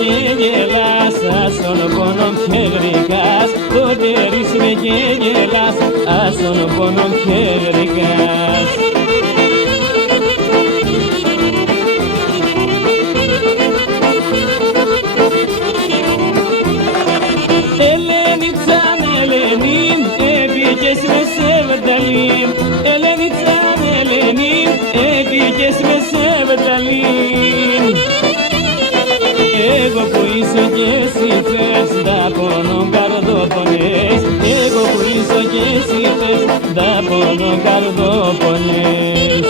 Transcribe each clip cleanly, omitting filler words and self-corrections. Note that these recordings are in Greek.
και γελάς, ας τον πόνο χαιρικάς. Το γερίσουμε και γελάς, ας τον πόνο χαιρικάς. Ελένητσαν Ελένη, έπηκες με σεβδαλή. Ελένητσαν Ελένη, έπηκες με σεβδαλή. Εγώ που είσαι κι εσύ θες, τα πόνο καρδόπονες. Εγώ που είσαι κι εσύ θες, τα πόνο καρδόπονες.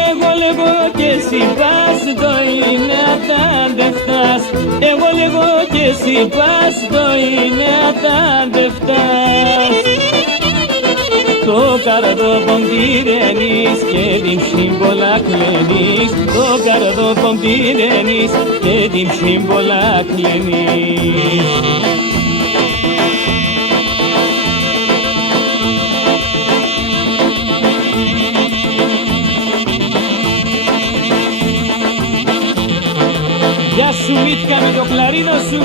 Εγώ λέγω κι εσύ πας, το είναι ατάντευτας. Εγώ λέγω κι εσύ πας, το είναι ατάντευτας. Το καρδόπον τυρένεις και την ψήμπολα κλαίνεις. Το καρδόπον τυρένεις και την ψήμπολα κλαίνεις. Γεια σου Μίτκα με το κλαρίνο σου.